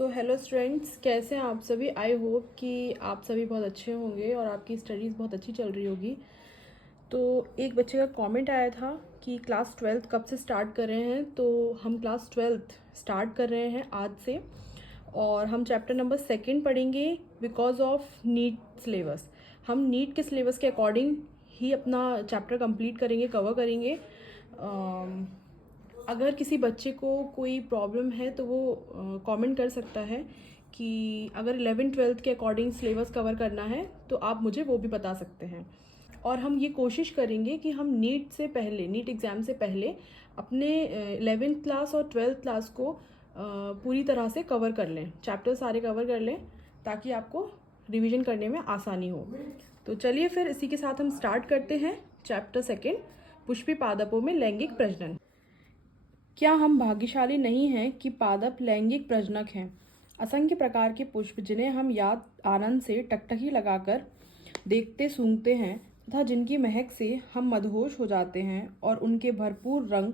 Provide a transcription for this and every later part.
Hello students, कैसे हैं आप सभी। आई होप कि आप सभी बहुत अच्छे होंगे और आपकी स्टडीज़ बहुत अच्छी चल रही होगी। तो एक बच्चे का कमेंट आया था कि क्लास 12th कब से स्टार्ट कर रहे हैं। तो हम क्लास 12th स्टार्ट कर रहे हैं आज से, और हम चैप्टर नंबर 2 पढ़ेंगे बिकॉज ऑफ नीट सिलेबस। हम नीट के सिलेबस के अकॉर्डिंग ही अपना चैप्टर कंप्लीट करेंगे, कवर करेंगे। अगर किसी बच्चे को कोई प्रॉब्लम है तो वो कमेंट कर सकता है कि अगर 11th-12th के अकॉर्डिंग सिलेबस कवर करना है तो आप मुझे वो भी बता सकते हैं। और हम ये कोशिश करेंगे कि हम नीट से पहले, नीट एग्ज़ाम से पहले अपने 11th क्लास और 12th क्लास को पूरी तरह से कवर कर लें, चैप्टर सारे कवर कर लें, ताकि आपको रिवीजन करने में आसानी हो। तो चलिए फिर इसी के साथ हम स्टार्ट करते हैं चैप्टर 2, पुष्पी पादपों में लैंगिक प्रजनन। क्या हम भाग्यशाली नहीं हैं कि पादप लैंगिक प्रजनक हैं। असंख्य प्रकार के पुष्प जिन्हें हम याद आनंद से टकटकी लगाकर देखते सूंघते हैं तथा जिनकी महक से हम मदहोश हो जाते हैं, और उनके भरपूर रंग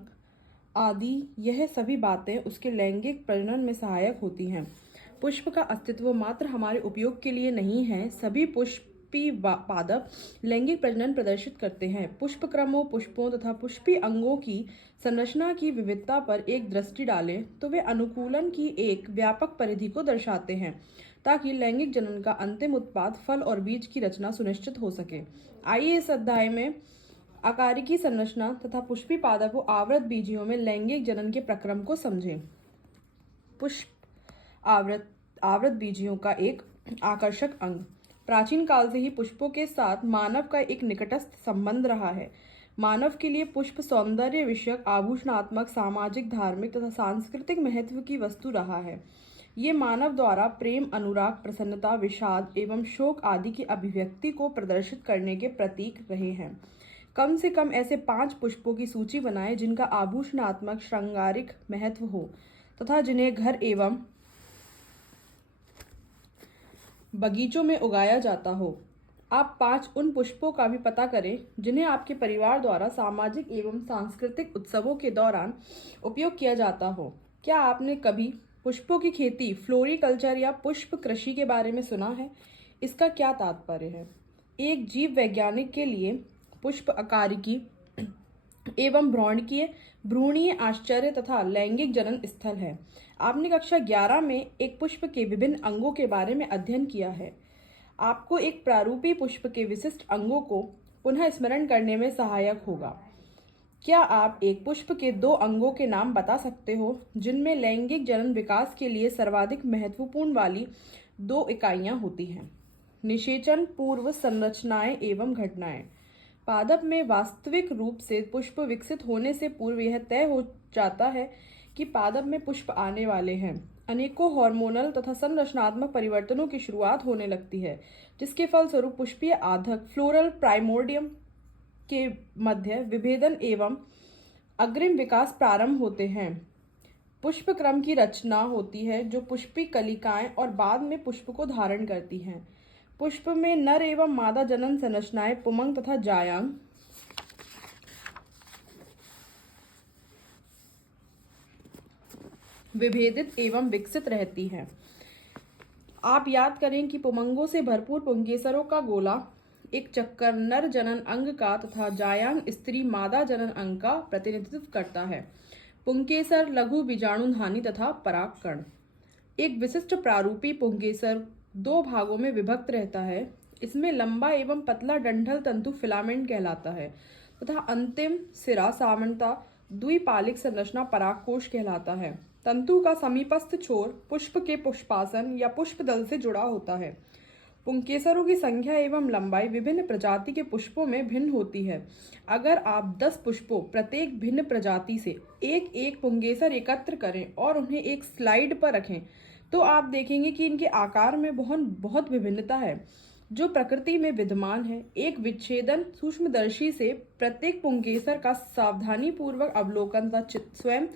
आदि, यह सभी बातें उसके लैंगिक प्रजनन में सहायक होती हैं। पुष्प का अस्तित्व मात्र हमारे उपयोग के लिए नहीं है। सभी पुष्पी पादप लैंगिक प्रजनन प्रदर्शित करते हैं। पुष्प क्रमों, पुष्पों तथा पुष्पी अंगों की संरचना की विविधता पर एक दृष्टि डालें तो वे अनुकूलन की एक व्यापक परिधि को दर्शाते हैं, ताकि लैंगिक जनन का अंतिम उत्पाद फल और बीज की रचना सुनिश्चित हो सके। आइए इस अध्याय में आकारिकी संरचना तथा पुष्पी पादपों आवृत बीजियों में लैंगिक जनन के प्रक्रम को समझें। पुष्प आवृत बीजियों का एक आकर्षक अंग। प्राचीन काल से ही पुष्पों के साथ मानव का एक निकटस्थ संबंध रहा है। मानव के लिए पुष्प सौंदर्य विषयक, आभूषणात्मक, सामाजिक, धार्मिक तथा सांस्कृतिक महत्व की वस्तु रहा है। ये मानव द्वारा प्रेम, अनुराग, प्रसन्नता, विषाद एवं शोक आदि की अभिव्यक्ति को प्रदर्शित करने के प्रतीक रहे हैं। कम से कम ऐसे 5 पुष्पों की सूची बनाएं जिनका आभूषणात्मक, श्रृंगारिक महत्व हो तथा जिन्हें घर एवं बगीचों में उगाया जाता हो। आप 5 उन पुष्पों का भी पता करें जिन्हें आपके परिवार द्वारा सामाजिक एवं सांस्कृतिक उत्सवों के दौरान उपयोग किया जाता हो। क्या आपने कभी पुष्पों की खेती, फ्लोरिकल्चर या पुष्प कृषि के बारे में सुना है? इसका क्या तात्पर्य है? एक जीव वैज्ञानिक के लिए पुष्प आकारिकी एवं भ्रूणीय आश्चर्य तथा लैंगिक जनन स्थल है। आपने कक्षा 11 में एक पुष्प के विभिन्न अंगों के बारे में अध्ययन किया है। आपको एक प्रारूपी पुष्प के विशिष्ट अंगों को पुनः स्मरण करने में सहायक होगा। क्या आप एक पुष्प के 2 अंगों के नाम बता सकते हो जिनमें लैंगिक जनन विकास के लिए सर्वाधिक महत्वपूर्ण वाली 2 इकाइयां होती हैं? निषेचन पूर्व संरचनाएं एवं घटनाएं। पादप में वास्तविक रूप से पुष्प विकसित होने से पूर्व यह तय हो जाता है कि पादप में पुष्प आने वाले हैं। अनेकों हार्मोनल तथा संरचनात्मक परिवर्तनों की शुरुआत होने लगती है, जिसके फलस्वरूप पुष्पीय आधक, फ्लोरल प्राइमोर्डियम के मध्य विभेदन एवं अग्रिम विकास प्रारंभ होते हैं। पुष्प क्रम की रचना होती है जो पुष्पी कलिकाएं और बाद में पुष्प को धारण करती हैं। पुष्प में नर एवं मादा जनन संरचनाएं पुमंग तथा जायांग विभेदित एवं विकसित रहती हैं। आप याद करें कि पुमंगों से भरपूर पुंकेसरों का गोला एक चक्कर नर जनन अंग का तथा जायांग स्त्री मादा जनन अंग का प्रतिनिधित्व करता है। पुंकेसर, लघु बीजाणुधानी तथा परागकण। एक विशिष्ट प्रारूपी पुंकेसर 2 भागों में विभक्त रहता है। इसमें लंबा एवं पतला डंठल तंतु फिलामेंट कहलाता है तथा अंतिम सिरा सामान्यतः द्विपालिक संरचना परागकोश कहलाता है। तंतु का समीपस्थ छोर पुष्प के पुष्पासन या पुष्पदल से जुड़ा होता है। पुंकेसरों की संख्या एवं लंबाई विभिन्न प्रजाति के पुष्पों में भिन्न होती है। अगर आप 10 पुष्पों प्रत्येक भिन्न प्रजाति से एक एक पुंकेसर एकत्र करें और उन्हें एक स्लाइड पर रखें तो आप देखेंगे कि इनके आकार में बहुत विभिन्नता है जो प्रकृति में विद्यमान है। एक विच्छेदन सूक्ष्मदर्शी से प्रत्येक पुंकेसर का सावधानीपूर्वक अवलोकन तथा स्वयं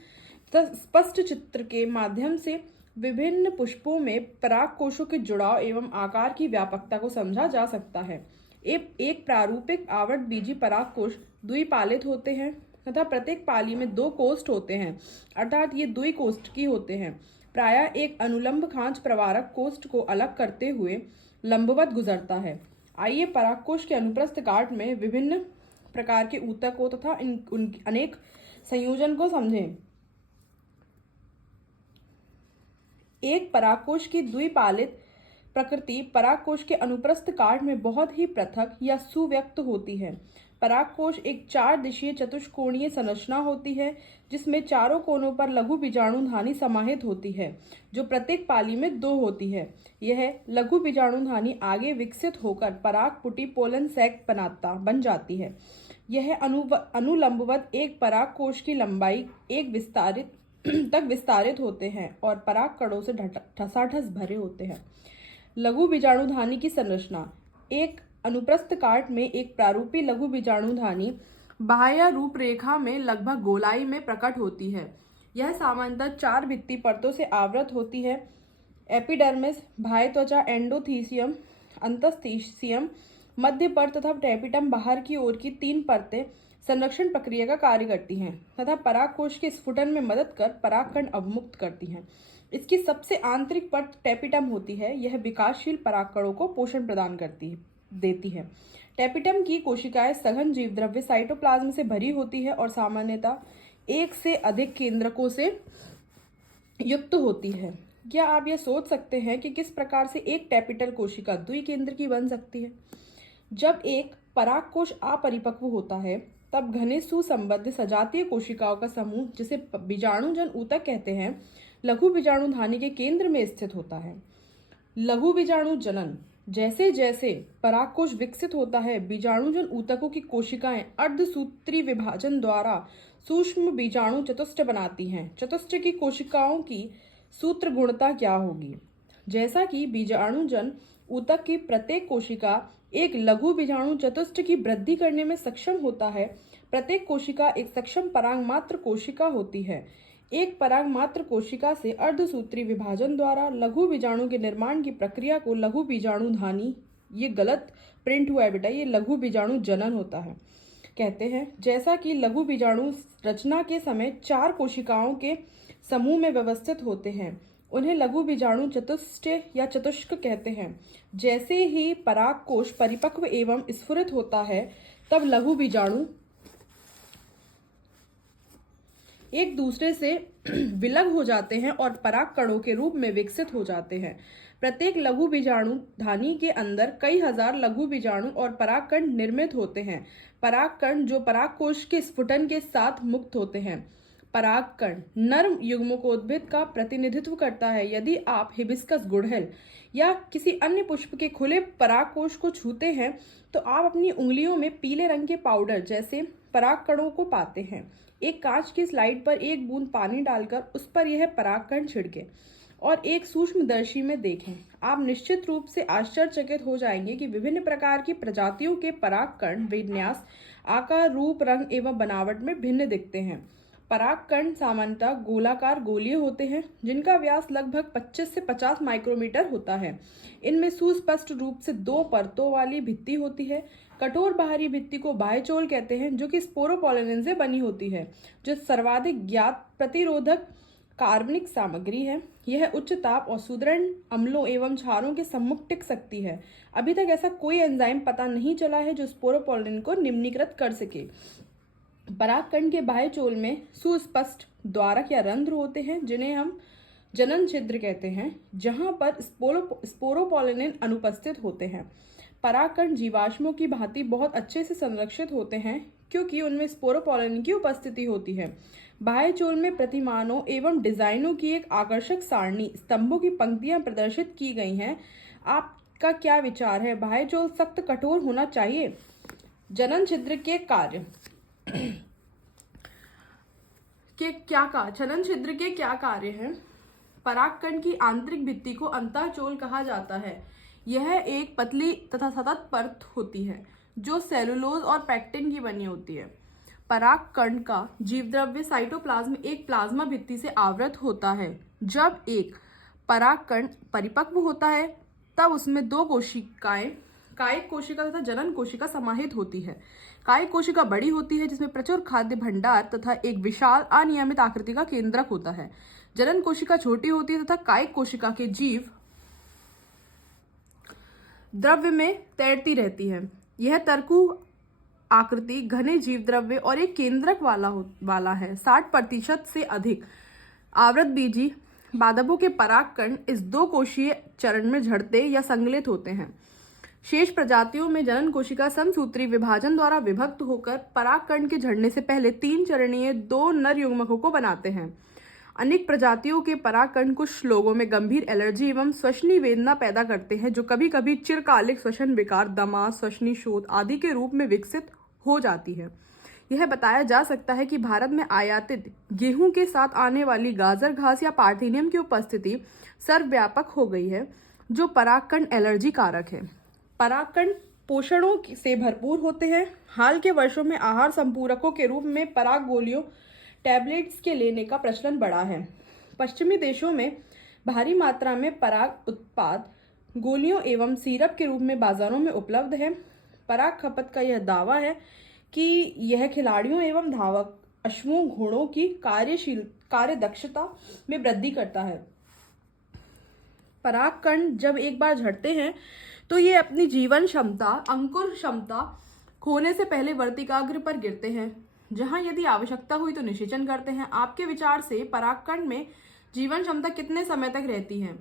स्पष्ट चित्र के माध्यम से विभिन्न पुष्पों में परागकोशों के जुड़ाव एवं आकार की व्यापकता को समझा जा सकता है। एक प्रारूपिक आवृत बीजी परागकोश द्विपालित होते हैं तथा प्रत्येक पाली में 2 कोष्ठ होते हैं, अर्थात ये द्विकोष्ठकी होते हैं। प्रायः एक अनुलंब खांच प्रवारक कोष्ठ को अलग करते हुए लंबवत गुजरता है। आइए पराग कोश के अनुप्रस्थ काट में विभिन्न प्रकार के ऊतकों तथा उन अनेक संयोजन को समझें। एक परागकोश की द्विपालित प्रकृति परागकोश के अनुप्रस्थ काट में बहुत ही पृथक या सुव्यक्त होती है। परागकोश एक 4 दिशीय चतुष्कोणीय संरचना होती है जिसमें चारों कोनों पर लघु बीजाणुधानी समाहित होती है जो प्रत्येक पाली में 2 होती है। यह लघु बीजाणुधानी आगे विकसित होकर पराग पुटी पोलन सैक बन जाती है। यह अनुलंबवत एक परागकोश की लंबाई तक विस्तारित होते हैं और पराग कणों से ठसाठस भरे होते हैं। लघु बीजाणुधानी की संरचना। एक अनुप्रस्थ काट में एक प्रारूपी लघु बीजाणुधानी बाह्य रूपरेखा में लगभग गोलाई में प्रकट होती है। यह सामान्यतः 4 भित्ति परतों से आवृत होती है। एपिडर्मिस, बाह्य त्वचा, एंडोथीसियम, अंतस्थीसियम, मध्य परत तथा टेपिटम बाहर की ओर की 3 परतें संरक्षण प्रक्रिया का कार्य करती हैं तथा परागकोश के स्फुटन में मदद कर परागकण अवमुक्त करती हैं। इसकी सबसे आंतरिक परत टेपिटम होती है। यह विकासशील परागकणों को पोषण प्रदान देती है। टेपिटम की कोशिकाएं सघन जीवद्रव्य साइटोप्लाज्म से भरी होती है और सामान्यतः 1 से अधिक केंद्रकों से युक्त होती है। क्या आप यह सोच सकते हैं कि किस प्रकार से एक टेपिटल कोशिका द्विकेंद्र की बन सकती है? जब एक परागकोश अपरिपक्व होता है तब घने सुसंबद्ध सजातीय कोशिकाओं का समूह, जिसे बीजाणुजन ऊतक कहते हैं, लघु बीजाणुधानी के केंद्र में स्थित होता है। लघु बीजाणु जनन। जैसे जैसे परागकोश विकसित होता है, बीजाणुजन ऊतकों की कोशिकाएं अर्धसूत्री विभाजन द्वारा सूक्ष्म बीजाणु चतुष्ट बनाती हैं। चतुष्ट की कोशिकाओं की सूत्र गुणता क्या होगी? जैसा कि बीजाणुजन ऊतक की प्रत्येक कोशिका एक लघु बीजाणु चतुष्ट की वृद्धि करने में सक्षम होता है, प्रत्येक कोशिका एक सक्षम परागमात्र कोशिका होती है। एक परागमात्र कोशिका से अर्धसूत्री विभाजन द्वारा लघु बीजाणु के निर्माण की प्रक्रिया को लघु बीजाणुधानी, ये गलत प्रिंट हुआ है बेटा, ये लघु बीजाणु जनन होता है, कहते हैं। जैसा कि लघु बीजाणु रचना के समय 4 कोशिकाओं के समूह में व्यवस्थित होते हैं, उन्हें लघु बीजाणु चतुष्ट या चतुष्क कहते हैं। जैसे ही परागकोश परिपक्व एवं स्फुरित होता है तब लघु बीजाणु एक दूसरे से विलग हो जाते हैं और पराग कणों के रूप में विकसित हो जाते हैं। प्रत्येक लघु बीजाणुधानी के अंदर कई हजार लघु बीजाणु और परागकण निर्मित होते हैं। परागकण जो परागकोश के स्फुटन के साथ मुक्त होते हैं। परागकण नर्म युग्मकोद्भिद का प्रतिनिधित्व करता है। यदि आप हिबिस्कस, गुड़हल या किसी अन्य पुष्प के खुले परागकोश को छूते हैं तो आप अपनी उंगलियों में पीले रंग के पाउडर जैसे परागकणों को पाते हैं। एक कांच की स्लाइड पर एक बूंद पानी डालकर उस पर यह परागकण छिड़कें और एक सूक्ष्मदर्शी में देखें। आप निश्चित रूप से आश्चर्यचकित हो जाएंगे कि विभिन्न प्रकार की प्रजातियों के परागकण विन्यास, आकार, रूप, रंग एवं बनावट में भिन्न दिखते हैं। परागकण सामान्यतः गोलाकार गोलीय होते हैं जिनका व्यास लगभग 25 से 50 माइक्रोमीटर होता है। इनमें सुस्पष्ट रूप से 2 परतों वाली भित्ति होती है। कठोर बाहरी भित्ति को बाह्यचोल कहते हैं जो कि स्पोरोपोलिन से बनी होती है, जो सर्वाधिक ज्ञात प्रतिरोधक कार्बनिक सामग्री है। यह उच्च ताप और सुदृढ़ अम्लों एवं क्षारों के सम्मुख टिक सकती है। अभी तक ऐसा कोई एंजाइम पता नहीं चला है जो स्पोरोपोलिन को निम्नीकृत कर सके। परागकण के बाह्यचोल में सुस्पष्ट द्वारक या रंध्र होते हैं जिन्हें हम जनन छिद्र कहते हैं, जहां पर स्पोरोपोलिन अनुपस्थित होते हैं। परागकण जीवाश्मों की भांति बहुत अच्छे से संरक्षित होते हैं क्योंकि उनमें स्पोरोपोलिन की उपस्थिति होती है। बाह्यचोल में प्रतिमानों एवं डिजाइनों की एक आकर्षक सारणी, स्तंभों की पंक्तियां प्रदर्शित की गई हैं। आपका क्या विचार है? बाह्यचोल सख्त कठोर होना चाहिए? जनन छिद्र के कार्य जनन छिद्र के क्या कार्य हैं? परागकण की आंतरिक भित्ति को अंतःचोल कहा जाता है। यह एक पतली तथा सतत परत होती है जो सेलुलोज और पैक्टिन की बनी होती है। परागकण का जीवद्रव्य साइटोप्लाज्म एक प्लाज्मा भित्ति से आवृत होता है। जब एक परागकण परिपक्व होता है तब उसमें 2 कोशिकाएं, कायिक कोशिका तथा जनन कोशिका समाहित होती है। कायिक कोशिका बड़ी होती है जिसमें प्रचुर खाद्य भंडार तथा एक विशाल अनियमित आकृति का केंद्रक होता है। जनन कोशिका छोटी होती है तथा कायिक कोशिका के जीव द्रव्य में तैरती रहती है। यह तरकु आकृति घने जीव द्रव्य और एक केंद्रक वाला है। 60% से अधिक आवृतबीजी पादपों के परागकण इस 2 कोशीय चरण में झड़ते या संगलित होते हैं। शेष प्रजातियों में जनन कोशिका समसूत्री विभाजन द्वारा विभक्त होकर परागकण के झड़ने से पहले 3 चरणीय 2 नर युग्मकों को बनाते हैं। अनेक प्रजातियों के परागकण कुछ लोगों में गंभीर एलर्जी एवं श्वसनी वेदना पैदा करते हैं, जो कभी कभी चिरकालिक श्वसन विकार, दमा, श्वसनी शोथ आदि के रूप में विकसित हो जाती है। यह बताया जा सकता है कि भारत में आयातित गेहूं के साथ आने वाली गाजर घास या पार्थेनियम की उपस्थिति सर्वव्यापक हो गई है, जो परागकण एलर्जी कारक है। परागकण पोषणों से भरपूर होते हैं। हाल के वर्षों में आहार संपूरकों के रूप में पराग गोलियों टैबलेट्स के लेने का प्रचलन बढ़ा है। पश्चिमी देशों में भारी मात्रा में पराग उत्पाद गोलियों एवं सिरप के रूप में बाजारों में उपलब्ध है। पराग खपत का यह दावा है कि यह खिलाड़ियों एवं धावक अश्वों घोड़ों की कार्यदक्षता में वृद्धि करता है। परागकण जब एक बार झड़ते हैं तो ये अपनी जीवन क्षमता, अंकुर क्षमता खोने से पहले वर्तिकाग्र पर गिरते हैं, जहां यदि आवश्यकता हुई तो निषेचन करते हैं। आपके विचार से परागकण में जीवन क्षमता कितने समय तक रहती है?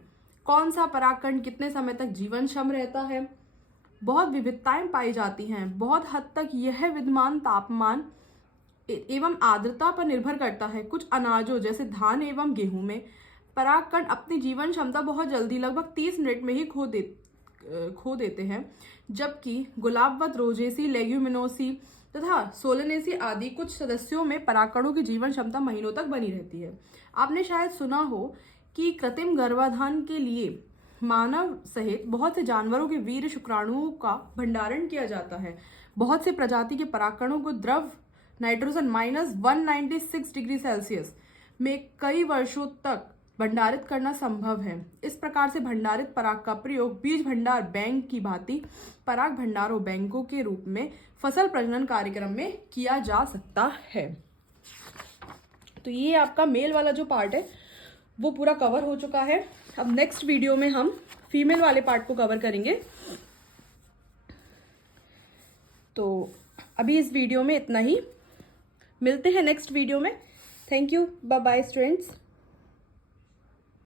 कौन सा परागकण कितने समय तक जीवनक्षम रहता है? बहुत विविधताएं पाई जाती हैं। बहुत हद तक यह विद्यमान तापमान एवं आर्द्रता पर निर्भर करता है। कुछ अनाजों जैसे धान एवं गेहूं में परागकण अपनी जीवन क्षमता बहुत जल्दी, लगभग 30 मिनट में ही खो देते हैं, जबकि गुलाबवत, रोजेसी, लेग्यूमिनोसी तथा सोलेनेसी आदि कुछ सदस्यों में परागकणों की जीवन क्षमता महीनों तक बनी रहती है। आपने शायद सुना हो कि कृत्रिम गर्भाधान के लिए मानव सहित बहुत से जानवरों के वीर्य शुक्राणुओं का भंडारण किया जाता है। बहुत से प्रजाति के परागकणों को द्रव नाइट्रोजन -196 डिग्री सेल्सियस में कई वर्षों तक भंडारित करना संभव है। इस प्रकार से भंडारित पराग का प्रयोग बीज भंडार बैंक की भांति पराग भंडारों बैंकों के रूप में फसल प्रजनन कार्यक्रम में किया जा सकता है। तो ये आपका मेल वाला जो पार्ट है वो पूरा कवर हो चुका है। अब नेक्स्ट वीडियो में हम फीमेल वाले पार्ट को कवर करेंगे। तो अभी इस वीडियो में इतना ही, मिलते हैं नेक्स्ट वीडियो में। Thank you, bye bye students.